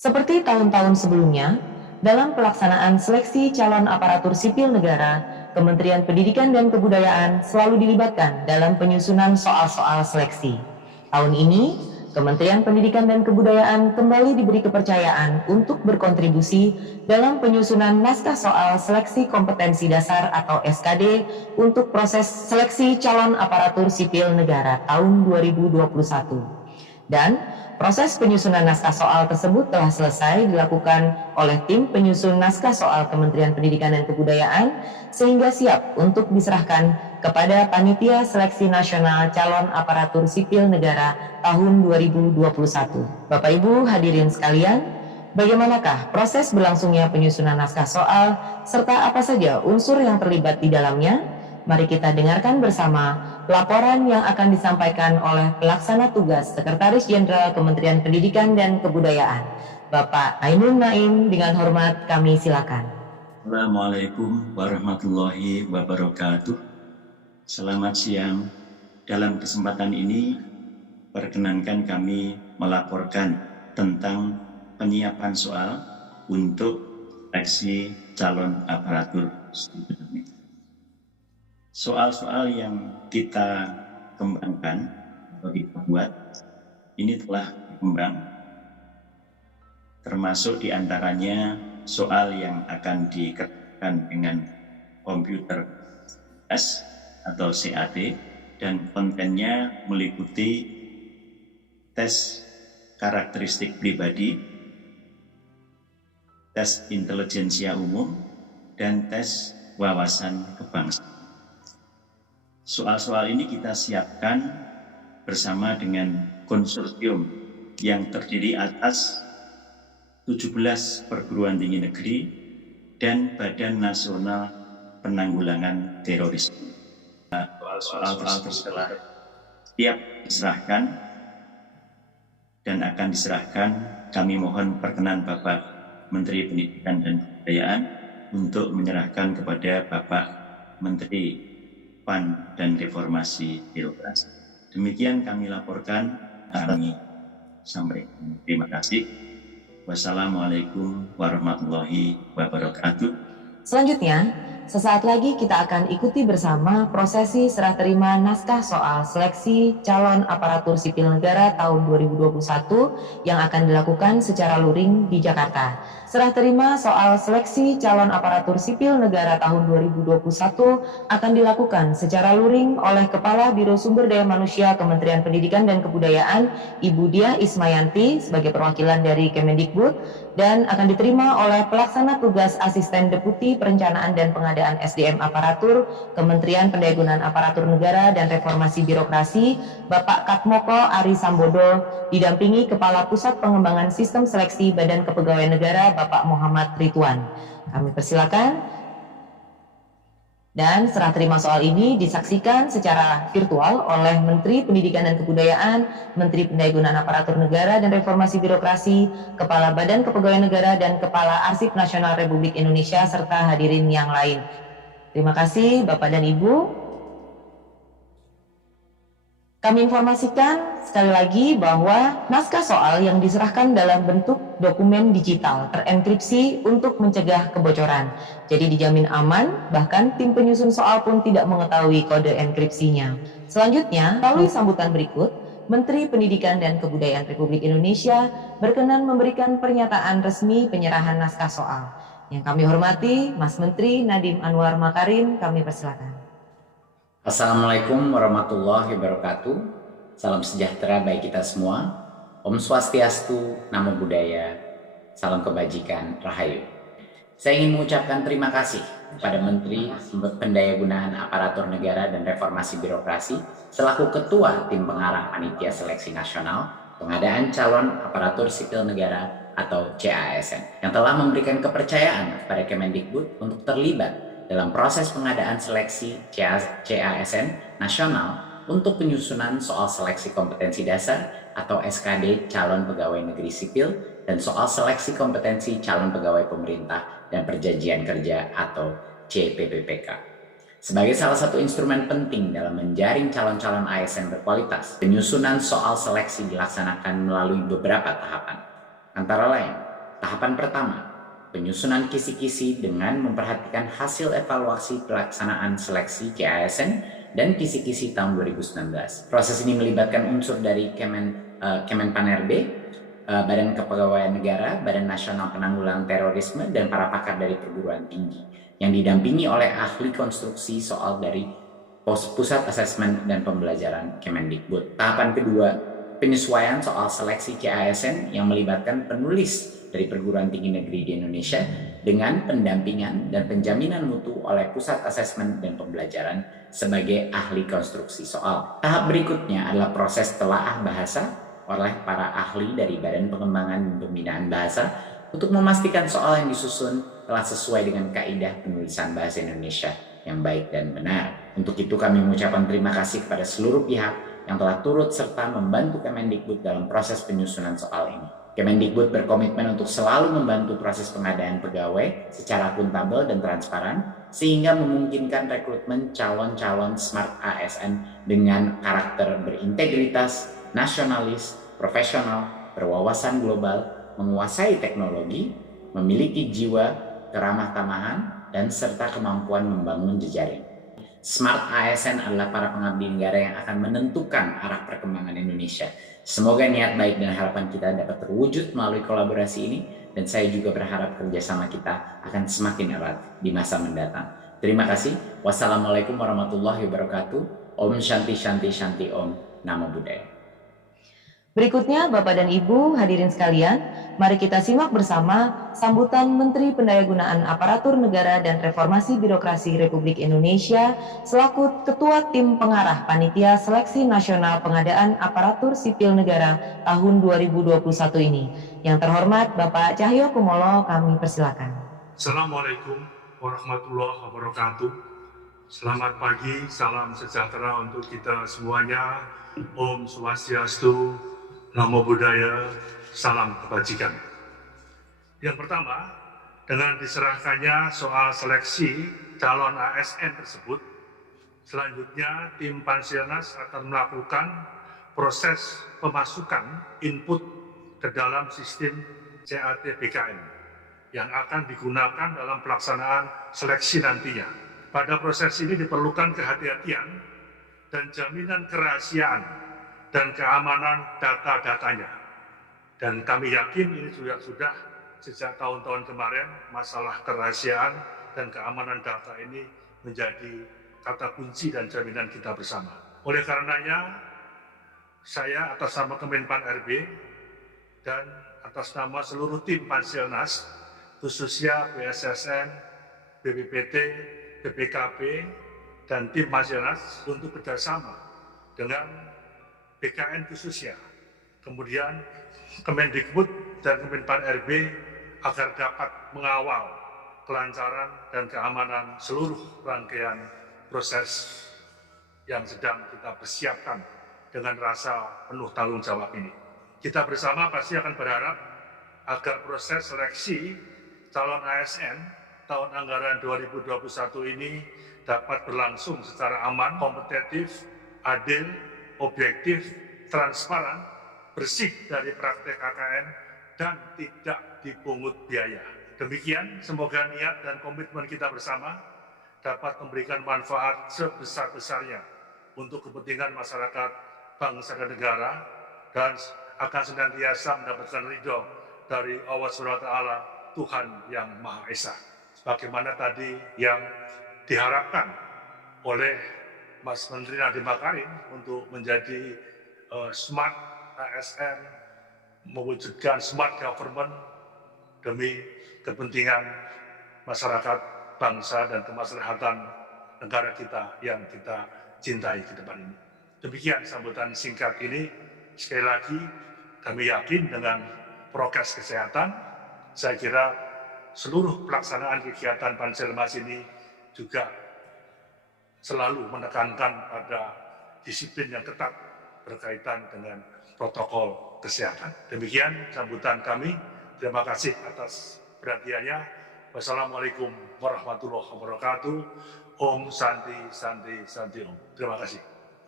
Seperti tahun-tahun sebelumnya, dalam pelaksanaan seleksi calon aparatur sipil negara, Kementerian Pendidikan dan Kebudayaan selalu dilibatkan dalam penyusunan soal-soal seleksi. Tahun ini, Kementerian Pendidikan dan Kebudayaan kembali diberi kepercayaan untuk berkontribusi dalam penyusunan naskah soal seleksi kompetensi dasar atau SKD untuk proses seleksi calon aparatur sipil negara tahun 2021. Dan proses penyusunan naskah soal tersebut telah selesai dilakukan oleh tim penyusun naskah soal Kementerian Pendidikan dan Kebudayaan sehingga siap untuk diserahkan kepada Panitia Seleksi Nasional Calon Aparatur Sipil Negara tahun 2021. Bapak Ibu hadirin sekalian, bagaimanakah proses berlangsungnya penyusunan naskah soal serta apa saja unsur yang terlibat di dalamnya? Mari kita dengarkan bersama laporan yang akan disampaikan oleh Pelaksana Tugas Sekretaris Jenderal Kementerian Pendidikan dan Kebudayaan, Bapak Ainun Naim. Dengan hormat kami silakan. Assalamualaikum warahmatullahi wabarakatuh. Selamat siang. Dalam kesempatan ini, perkenankan kami melaporkan tentang penyiapan soal untuk seleksi calon aparatur sipil negara. Soal-soal yang kita kembangkan atau kita buat ini telah berkembang, termasuk diantaranya soal yang akan dikerjakan dengan komputer tes atau CAT dan kontennya meliputi tes karakteristik pribadi, tes intelijensia umum, dan tes wawasan kebangsaan. Soal-soal ini kita siapkan bersama dengan konsorsium yang terdiri atas 17 perguruan tinggi negeri dan Badan Nasional Penanggulangan Terorisme. Soal-soal tersebut siap diserahkan dan akan diserahkan. Kami mohon perkenan Bapak Menteri Pendidikan dan Kebudayaan untuk menyerahkan kepada Bapak Menteri PAN dan Reformasi Birokrasi. Demikian kami laporkan, kami sampaikan. Terima kasih. Wassalamualaikum warahmatullahi wabarakatuh. Selanjutnya, sesaat lagi kita akan ikuti bersama prosesi serah terima naskah soal seleksi calon aparatur sipil negara tahun 2021 yang akan dilakukan secara luring di Jakarta. Serah terima soal seleksi calon aparatur sipil negara tahun 2021 akan dilakukan secara luring oleh Kepala Biro Sumber Daya Manusia Kementerian Pendidikan dan Kebudayaan, Ibu Diah Ismayanti sebagai perwakilan dari Kemendikbud, dan akan diterima oleh Pelaksana Tugas Asisten Deputi Perencanaan dan Pengadaan SDM Aparatur Kementerian Pendayagunaan Aparatur Negara dan Reformasi Birokrasi, Bapak Katmoko Ari Sambodo, didampingi Kepala Pusat Pengembangan Sistem Seleksi Badan Kepegawaian Negara, Bapak Muhammad Ridwan. Kami persilakan. Dan serah terima soal ini disaksikan secara virtual oleh Menteri Pendidikan dan Kebudayaan, Menteri Pendayagunaan Aparatur Negara dan Reformasi Birokrasi, Kepala Badan Kepegawaian Negara, dan Kepala Arsip Nasional Republik Indonesia, serta hadirin yang lain. Terima kasih Bapak dan Ibu. Kami informasikan sekali lagi bahwa naskah soal yang diserahkan dalam bentuk dokumen digital terenkripsi untuk mencegah kebocoran. Jadi dijamin aman, bahkan tim penyusun soal pun tidak mengetahui kode enkripsinya. Selanjutnya, melalui sambutan berikut, Menteri Pendidikan dan Kebudayaan Republik Indonesia berkenan memberikan pernyataan resmi penyerahan naskah soal. Yang kami hormati, Mas Menteri Nadiem Anwar Makarim, kami persilakan. Assalamualaikum warahmatullahi wabarakatuh. Salam sejahtera bagi kita semua. Om Swastiastu, Namo Buddhaya, salam kebajikan, Rahayu. Saya ingin mengucapkan terima kasih kepada Menteri Pendayagunaan Aparatur Negara dan Reformasi Birokrasi selaku Ketua Tim Pengarah Panitia Seleksi Nasional Pengadaan Calon Aparatur Sipil Negara atau CASN yang telah memberikan kepercayaan kepada Kemendikbud untuk terlibat dalam proses pengadaan seleksi CASN nasional untuk penyusunan soal seleksi kompetensi dasar atau SKD calon pegawai negeri sipil dan soal seleksi kompetensi calon pegawai pemerintah dan perjanjian kerja atau CPPPK. Sebagai salah satu instrumen penting dalam menjaring calon-calon ASN berkualitas, penyusunan soal seleksi dilaksanakan melalui beberapa tahapan. Antara lain, Tahapan pertama, penyusunan kisi-kisi dengan memperhatikan hasil evaluasi pelaksanaan seleksi CASN dan kisi-kisi tahun 2019. Proses ini melibatkan unsur dari Kemenpan-RB, Badan Kepegawaian Negara, Badan Nasional Penanggulangan Terorisme, dan para pakar dari perguruan tinggi yang didampingi oleh ahli konstruksi soal dari Pusat Asesmen dan Pembelajaran Kemendikbud. Tahapan kedua, penyesuaian soal seleksi CASN yang melibatkan penulis dari perguruan tinggi negeri di Indonesia dengan pendampingan dan penjaminan mutu oleh Pusat Asesmen dan Pembelajaran sebagai ahli konstruksi soal. Tahap berikutnya adalah proses telaah bahasa oleh para ahli dari Badan Pengembangan dan Pembinaan Bahasa untuk memastikan soal yang disusun telah sesuai dengan kaidah penulisan bahasa Indonesia yang baik dan benar. Untuk itu kami mengucapkan terima kasih kepada seluruh pihak yang telah turut serta membantu Kemendikbud dalam proses penyusunan soal ini. Kemendikbud berkomitmen untuk selalu membantu proses pengadaan pegawai secara akuntabel dan transparan sehingga memungkinkan rekrutmen calon-calon Smart ASN dengan karakter berintegritas, nasionalis, profesional, berwawasan global, menguasai teknologi, memiliki jiwa keramah tamahan, dan serta kemampuan membangun jejaring. Smart ASN adalah para pengabdi negara yang akan menentukan arah perkembangan Indonesia. Semoga niat baik dan harapan kita dapat terwujud melalui kolaborasi ini, dan saya juga berharap kerjasama kita akan semakin erat di masa mendatang. Terima kasih. Wassalamualaikum warahmatullahi wabarakatuh. Om Shanti Shanti Shanti Om. Namo Buddhaya. Berikutnya, Bapak dan Ibu hadirin sekalian, mari kita simak bersama sambutan Menteri Pendayagunaan Aparatur Negara dan Reformasi Birokrasi Republik Indonesia selaku Ketua Tim Pengarah Panitia Seleksi Nasional Pengadaan Aparatur Sipil Negara tahun 2021 ini. Yang terhormat Bapak Cahyo Kumolo, kami persilakan. Assalamualaikum warahmatullahi wabarakatuh. Selamat pagi, salam sejahtera untuk kita semuanya. Om Swastiastu, Namo Buddhaya, salam kebajikan. Yang pertama, dengan diserahkannya soal seleksi calon ASN tersebut, selanjutnya tim Panselnas akan melakukan proses pemasukan input ke dalam sistem CAT BKN yang akan digunakan dalam pelaksanaan seleksi nantinya. Pada proses ini diperlukan kehati-hatian dan jaminan kerahasiaan dan keamanan data-datanya. Dan kami yakin ini juga sudah sejak tahun-tahun kemarin masalah kerahasiaan dan keamanan data ini menjadi kata kunci dan jaminan kita bersama. Oleh karenanya, saya atas nama Kemenpan-RB dan atas nama seluruh tim Panselnas, khususnya BSSN, BPPT, BPKP, dan tim Panselnas untuk kerjasama dengan BKN khususnya, kemudian Kemendikbud dan Kemenpan-RB agar dapat mengawal kelancaran dan keamanan seluruh rangkaian proses yang sedang kita persiapkan dengan rasa penuh tanggung jawab ini. Kita bersama pasti akan berharap agar proses seleksi calon ASN tahun anggaran 2021 ini dapat berlangsung secara aman, kompetitif, adil, objektif, transparan, bersih dari praktek KKN, dan tidak dipungut biaya. Demikian, semoga niat dan komitmen kita bersama dapat memberikan manfaat sebesar-besarnya untuk kepentingan masyarakat, bangsa dan negara, dan akan senantiasa mendapatkan ridho dari Allah SWT, Tuhan yang Maha Esa. Sebagaimana tadi yang diharapkan oleh Mas Menteri Nadiem Makarim untuk menjadi smart ASN, mewujudkan smart government demi kepentingan masyarakat, bangsa, dan kemaslahatan negara kita yang kita cintai ke depan ini. Demikian sambutan singkat ini. Sekali lagi, kami yakin dengan prokes kesehatan, saya kira seluruh pelaksanaan kegiatan Panselmas ini juga selalu menekankan pada disiplin yang ketat berkaitan dengan protokol kesehatan. Demikian sambutan kami. Terima kasih atas perhatiannya. Wassalamualaikum warahmatullahi wabarakatuh. Om Santi Santi Santi Om. Terima kasih.